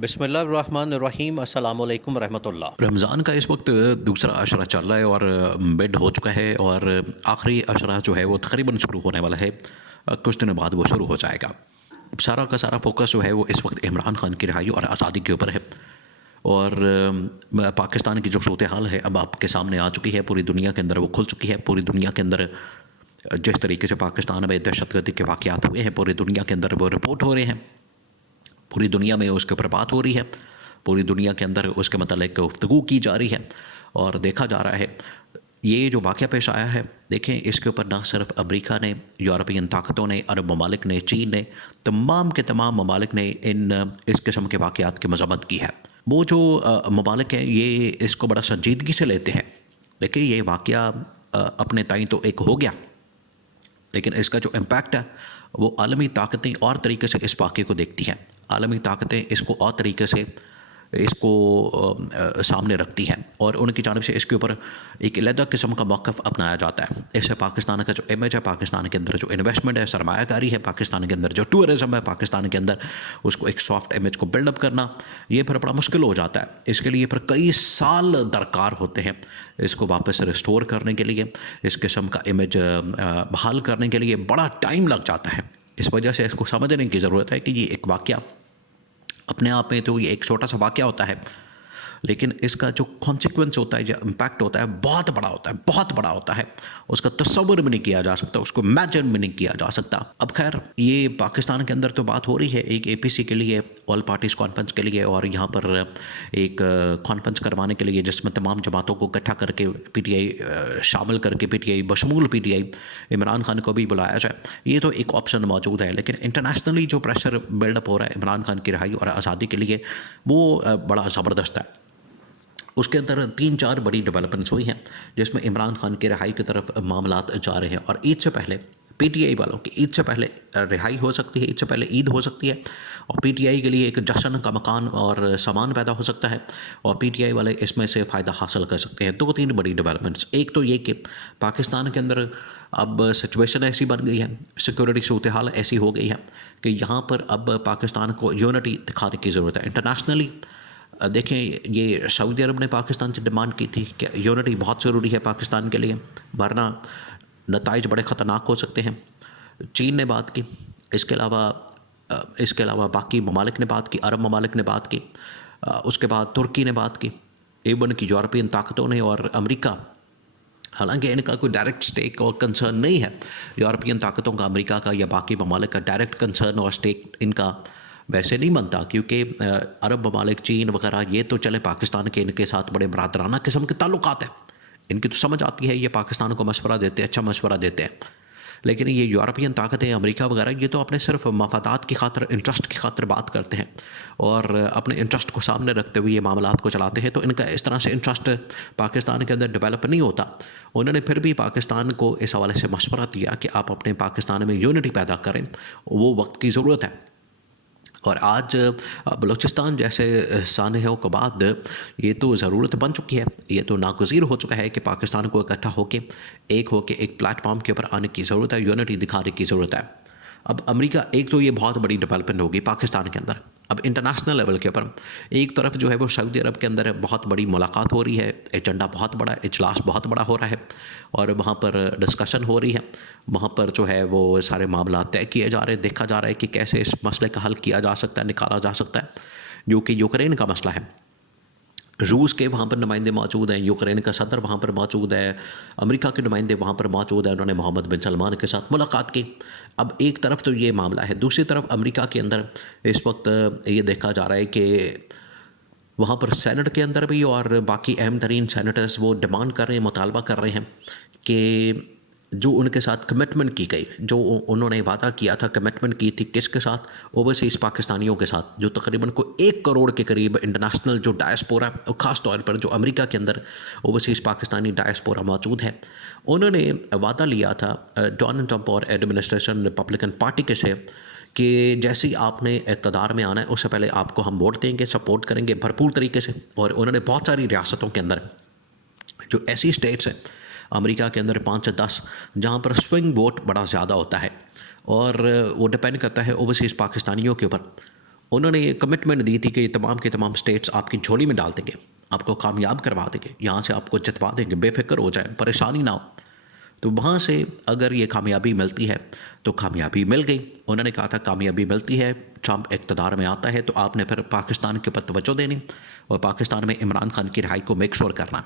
बिस्मिल्लाहिर्रहमानिर्रहीम अस्सलाम वालेकुम रहमतुल्लाह। रमज़ान का इस वक्त दूसरा अशरा चल रहा है और मिड हो चुका है और आखिरी अशरा जो है वो तकरीबन शुरू होने वाला है। कुछ दिनों बाद वो शुरू हो जाएगा। सारा का सारा फोकस जो है वो इस वक्त इमरान खान की रिहाई और आज़ादी के ऊपर है। और पाकिस्तान की जो सूरत हाल है अब आपके सामने आ चुकी है, पूरी दुनिया के अंदर वो खुल चुकी है। पूरी दुनिया के अंदर जिस तरीके से पाकिस्तान में दहशतगर्दी के वाक़यात हुए हैं, पूरी दुनिया के अंदर वो रिपोर्ट हो रहे हैं, पूरी दुनिया में उसके ऊपर बात हो रही है, पूरी दुनिया के अंदर उसके मतलब गुफ्तगू की जा रही है और देखा जा रहा है। ये जो वाक़या पेश आया है, देखें इसके ऊपर ना सिर्फ अमेरिका ने, यूरोपियन ताकतों ने, अरब ममालिक ने, चीन ने, तमाम के तमाम ममालिक ने इस किस्म के वाक़यात की मज़म्मत की है। वो जो ममालिक हैं ये इसको बड़ा संजीदगी से लेते हैं। देखिए ये वाक़या अपने ताईं तो एक हो गया, लेकिन इसका जो इम्पैक्ट है वो आलमी ताकतें और तरीके से इस वाक़े को देखती हैं। आलमी ताकतें इसको और तरीके से इसको सामने रखती हैं और उनकी जानिब से इसके ऊपर एक अलग किस्म का मौक़िफ़ अपनाया जाता है। इससे पाकिस्तान का जो इमेज है, पाकिस्तान के अंदर जो इन्वेस्टमेंट है, सरमायाकारी है, पाकिस्तान के अंदर जो टूरिज़म है, पाकिस्तान के अंदर उसको एक सॉफ्ट इमेज को बिल्डअप करना, ये फिर बड़ा मुश्किल हो जाता है। इसके लिए फिर कई साल दरकार होते हैं इसको वापस रिस्टोर करने के लिए, इस किस्म का इमेज बहाल करने के लिए बड़ा टाइम लग जाता है। इस वजह से इसको समझने की ज़रूरत है कि ये एक वाक़या अपने आप में तो ये एक छोटा सा वाक़या होता है, लेकिन इसका जो कॉन्सिक्वेंस होता है, जो इम्पैक्ट होता है, बहुत बड़ा होता है, बहुत बड़ा होता है। उसका तस्वुर भी नहीं किया जा सकता, उसको इमेजिन भी नहीं किया जा सकता। अब खैर ये पाकिस्तान के अंदर तो बात हो रही है एक APC के लिए, ऑल पार्टीज़ कॉन्फ्रेंस के लिए, और यहाँ पर एक कॉन्फ्रेंस करवाने के लिए जिसमें तमाम जमातों को इकट्ठा करके PTI शामिल करके PTI बशमूल PTI इमरान खान को भी बुलाया जाए। ये तो एक ऑप्शन मौजूद है, लेकिन इंटरनेशनली जो प्रेशर बिल्डअप हो रहा है इमरान खान की रिहाई और आज़ादी के लिए वो बड़ा ज़बरदस्त है। उसके अंदर 3-4 बड़ी डेवलपमेंट्स हुई हैं जिसमें इमरान खान की रिहाई की तरफ मामलात जा रहे हैं। और ईद से पहले PTI वालों की ईद से पहले रिहाई हो सकती है, ईद से पहले ईद हो सकती है और PTI के लिए एक जश्न का मकान और सामान पैदा हो सकता है और PTI वाले इसमें से फ़ायदा हासिल कर सकते हैं। 2-3 बड़ी डेवलपमेंट्स, एक तो ये कि पाकिस्तान के अंदर अब सिचुएशन ऐसी बन गई है, सिक्योरिटी सूरत हाल ऐसी हो गई है कि यहाँ पर अब पाकिस्तान को यूनिटी दिखाने की ज़रूरत है। इंटरनेशनली देखें, ये सऊदी अरब ने पाकिस्तान से डिमांड की थी कि यूनिटी बहुत ज़रूरी है पाकिस्तान के लिए, वरना नताइज बड़े ख़तरनाक हो सकते हैं। चीन ने बात की, इसके अलावा बाकी ममालिक ने बात की, अरब ममालिक ने बात की, उसके बाद तुर्की ने बात की, इवन की यूरोपियन ताकतों ने और अमेरिका। हालांकि इनका कोई डायरेक्ट स्टेक और कंसर्न नहीं है, यूरोपियन ताकतों का, अमेरिका का या बाकी ममालिक का डायरेक्ट कंसर्न और स्टेक इनका वैसे नहीं बनता, क्योंकि अरब ममालिक, चीन वगैरह ये तो चले पाकिस्तान के इनके साथ बड़े बरादराना किस्म के ताल्लुकात हैं, इनकी तो समझ आती है, ये पाकिस्तान को मशवरा देते हैं, अच्छा मशवरा देते हैं। लेकिन ये यूरोपियन ताकतें, अमेरिका वगैरह, ये तो अपने सिर्फ मफादात की खातिर, इंटरेस्ट की खातिर बात करते हैं और अपने इंटरेस्ट को सामने रखते हुए ये मामलात को चलाते हैं। तो इनका इस तरह से इंटरेस्ट पाकिस्तान के अंदर डेवलप नहीं होता। उन्होंने फिर भी पाकिस्तान को इस हवाले से मशवरा दिया कि आप अपने पाकिस्तान में यूनिटी पैदा करें, वो वक्त की ज़रूरत है। और आज बलूचिस्तान जैसे सानहों के बाद ये तो ज़रूरत बन चुकी है, ये तो नागुज़ीर हो चुका है कि पाकिस्तान को इकट्ठा होके एक प्लेटफॉर्म के ऊपर आने की ज़रूरत है, यूनिटी दिखाने की ज़रूरत है। अब अमेरिका, एक तो ये बहुत बड़ी डेवलपमेंट होगी पाकिस्तान के अंदर। अब इंटरनेशनल लेवल के ऊपर एक तरफ जो है वो सऊदी अरब के अंदर बहुत बड़ी मुलाकात हो रही है, एजेंडा बहुत बड़ा, इजलास बहुत बड़ा हो रहा है और वहाँ पर डिस्कशन हो रही है, वहाँ पर जो है वो सारे मामला तय किए जा रहे हैं, देखा जा रहा है कि कैसे इस मसले का हल किया जा सकता है, निकाला जा सकता है, जो कि यूक्रेन का मसला है। रूस के वहाँ पर नुमाइंदे मौजूद हैं, यूक्रेन का सदर वहाँ पर मौजूद है, अमेरिका के नुमाइंदे वहाँ पर मौजूद हैं, उन्होंने मोहम्मद बिन सलमान के साथ मुलाकात की। अब एक तरफ तो ये मामला है, दूसरी तरफ अमेरिका के अंदर इस वक्त ये देखा जा रहा है कि वहाँ पर सेनेट के अंदर भी और बाकी अहम तरीन सेनेटर्स वो डिमांड कर रहे हैं, मुतालबा कर रहे हैं कि जो उनके साथ कमिटमेंट की गई, जो उन्होंने वादा किया था, कमिटमेंट की थी किसके साथ, ओवरसीज़ पाकिस्तानियों के साथ, जो तकरीबन को 1 करोड़ के करीब इंटरनेशनल जो डायस्पोरा, ख़ास तौर पर जो अमेरिका के अंदर ओवरसीज़ पाकिस्तानी डायस्पोरा मौजूद है, उन्होंने वादा लिया था डोनाल्ड ट्रंप और एडमिनिस्ट्रेशन रिपब्लिकन पार्टी के से कि जैसे ही आपने इक़्तिदार में आना है उससे पहले आपको हम वोट देंगे, सपोर्ट करेंगे भरपूर तरीके से। और उन्होंने बहुत सारी रियासतों के अंदर जो ऐसी स्टेट्स हैं अमेरिका के अंदर 5 से 10 जहाँ पर स्विंग वोट बड़ा ज़्यादा होता है और वो डिपेंड करता है ओवरसीज़ पाकिस्तानियों के ऊपर, उन्होंने ये कमिटमेंट दी थी कि तमाम के तमाम स्टेट्स आपकी झोली में डाल देंगे, आपको कामयाब करवा देंगे, यहाँ से आपको जितवा देंगे, बेफिक्र हो जाए, परेशानी ना हो। तो वहाँ से अगर ये कामयाबी मिलती है तो कामयाबी मिल गई। उन्होंने कहा था कामयाबी मिलती है, ट्रंप इक़्तिदार में आता है तो आपने फिर पाकिस्तान के ऊपर तवज्जो देनी और पाकिस्तान में इमरान खान की रिहाई को मेक श्योर करना।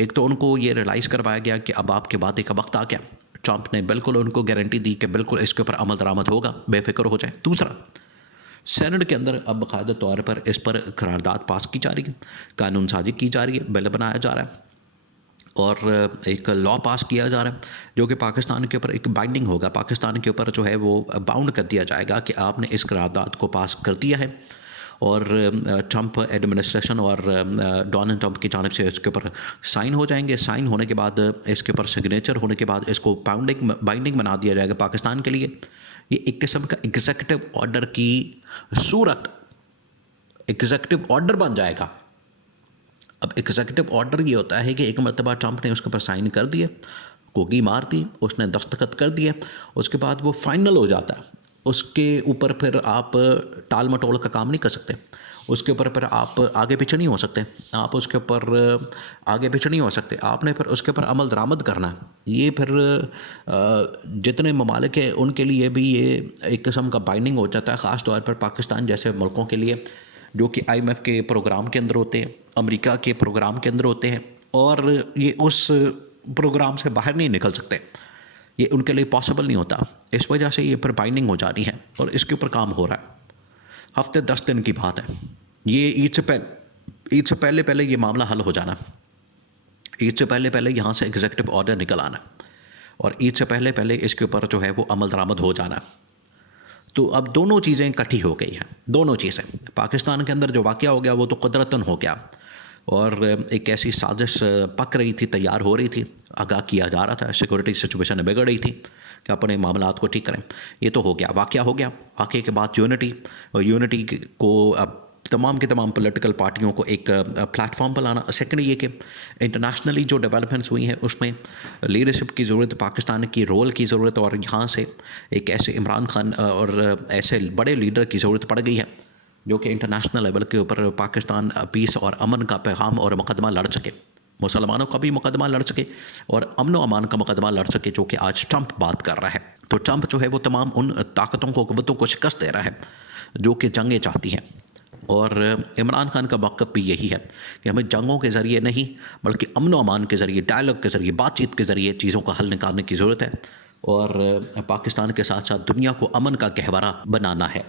एक तो उनको ये रियलाइज़ करवाया गया कि अब आपके वादे का वक्त आ गया। ट्रंप ने बिल्कुल उनको गारंटी दी कि बिल्कुल इसके ऊपर अमल दरामद होगा, बेफिक्र हो जाए। दूसरा, सेनेट के अंदर अब बाकायदा तौर पर इस पर करारदाद पास की जा रही है, कानून साजी की जा रही है, बिल बनाया जा रहा है और एक लॉ पास किया जा रहा है जो कि पाकिस्तान के ऊपर एक बाइंडिंग होगा। पाकिस्तान के ऊपर जो है वो बाउंड कर दिया जाएगा कि आपने इस करारदाद को पास कर दिया है और ट्रंप एडमिनिस्ट्रेशन और डोनाल्ड ट्रंप की जानिब से इसके ऊपर साइन हो जाएंगे। साइन होने के बाद इसके ऊपर सिग्नेचर होने के बाद इसको बाइंडिंग बना दिया जाएगा पाकिस्तान के लिए। ये एक किस्म का एग्जीक्यूटिव ऑर्डर की सूरत, एग्जीक्यूटिव ऑर्डर बन जाएगा। अब एग्जीक्यूटिव ऑर्डर ये होता है कि एक मरतबा ट्रंप ने उसके ऊपर साइन कर दिया, गोगी मार दी, उसने दस्तखत कर दिया, उसके बाद वो फाइनल हो जाता है। उसके ऊपर फिर आप टाल मटोल का काम नहीं कर सकते, उसके ऊपर फिर आप आगे पीछे नहीं हो सकते, आप उसके ऊपर आगे पीछे नहीं हो सकते, आपने फिर उसके ऊपर अमल दरामद करना है। ये फिर जितने ममालिक हैं उनके लिए भी ये एक किस्म का बाइंडिंग हो जाता है, ख़ास तौर पर पाकिस्तान जैसे मुल्कों के लिए जो कि IMF के प्रोग्राम के अंदर होते हैं, अमेरिका के प्रोग्राम के अंदर होते हैं और ये उस प्रोग्राम से बाहर नहीं निकल सकते, ये उनके लिए पॉसिबल नहीं होता। इस वजह से ये फिर बाइंडिंग हो जानी है और इसके ऊपर काम हो रहा है। हफ्ते 10 दिन की बात है, ये ईद से पहले ये मामला हल हो जाना, ईद से पहले यहाँ से एग्जीक्यूटिव ऑर्डर निकल आना और ईद से पहले इसके ऊपर जो है वो अमल दरामद हो जाना। तो अब दोनों चीज़ें इकट्ठी हो गई हैं, दोनों चीज़ें। पाकिस्तान के अंदर जो वाक़या हो गया वो तो कुदरतन हो गया और एक ऐसी साजिश पक रही थी, तैयार हो रही थी, आगाह किया जा रहा था, सिक्योरिटी सिचुएशन बिगड़ रही थी कि अपने मामलात को ठीक करें। ये तो हो गया, वाक़या हो गया। वाक़े के बाद यूनिटी, और यूनिटी को अब तमाम के तमाम पॉलिटिकल पार्टियों को एक प्लेटफॉर्म पर लाना। सेकंड ये कि इंटरनेशनली जो डेवलपमेंट्स हुई हैं उसमें लीडरशिप की ज़रूरत, पाकिस्तान की रोल की ज़रूरत और यहाँ से एक ऐसे इमरान खान और ऐसे बड़े लीडर की ज़रूरत पड़ गई है जो कि इंटरनेशनल लेवल के ऊपर पाकिस्तान पीस और अमन का पैगाम और मुकदमा लड़ सके, मुसलमानों का भी मुकदमा लड़ सके और अमन व अमान का मुकदमा लड़ सके, जो कि आज ट्रंप बात कर रहा है। तो ट्रंप जो है वो तमाम उन ताकतों को, क़ुव्वतों को शिकस्त दे रहा है जो कि जंगें चाहती हैं और इमरान खान का मौक़िफ़ भी यही है कि हमें जंगों के ज़रिए नहीं बल्कि अमन व अमान के ज़रिए, डायलॉग के ज़रिए, बातचीत के ज़रिए चीज़ों का हल निकालने की ज़रूरत है और पाकिस्तान के साथ साथ दुनिया को अमन का गहवारा बनाना है।